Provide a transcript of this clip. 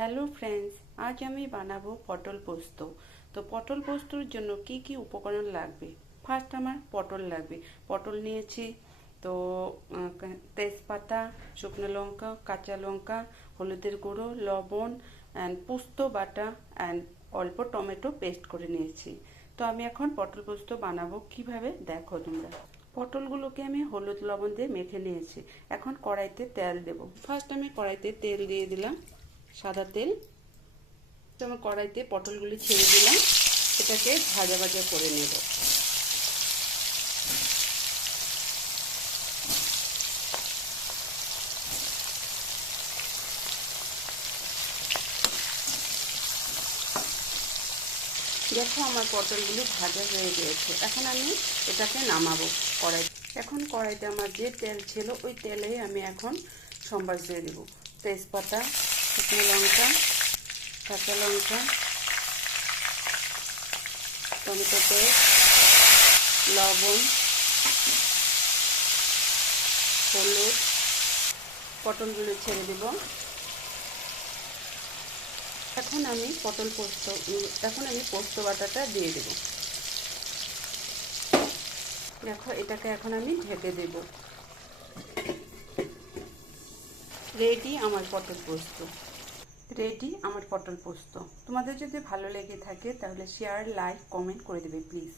Hello friends, আজ আমি বানাবো পটল পোস্ত। তো পটল পোস্তর জন্য কি কি উপকরণ লাগবে? ফার্স্ট আমার পটল লাগবে। পটল নিয়েছি, তো তেজপাতা, শুকনো লঙ্কা, কাঁচা লঙ্কা, হলুদের গুঁড়ো, লবণ অ্যান্ড পোস্ত বাটা অ্যান্ড অল্প টমেটো পেস্ট করে নিয়েছি। তো আমি এখন পটল পোস্ত বানাবো, কিভাবে দেখো তোমরা। পটলগুলোকে আমি হলুদ লবণ দিয়ে মেখে নিয়েছি। এখন কড়াইতে তেল দেব। ফার্স্ট আমি কড়াইতে তেল দিয়ে দিলাম, সাদা তেল। তো আমি কড়াইতে পটলগুলি ছেড়ে দিলাম, এটাকে ভাজা ভাজা করে নেব। দেখো আমার পটলগুলি ভাজা হয়ে গিয়েছে। এখন আমি এটাকে নামাবো কড়াই। এখন কড়াইতে আমার যে তেল ছিল ওই তেলেই আমি এখন সম্বাস দিয়ে দেবো। তেজপাতা, শুকনো লঙ্কা, কাঁচা লঙ্কা, টমেটো পেস্ট, লবণ, হলুদ, পটলগুলো ছেড়ে দেব। এখন আমি পোস্ত বাটাটা দিয়ে দেব। দেখো এটাকে এখন আমি ঢেকে দেব। রেডি আমার পটল পোস্ত। তোমাদের যদি ভালো লেগে থাকে তাহলে শেয়ার, লাইক, কমেন্ট করে দেবে প্লিজ।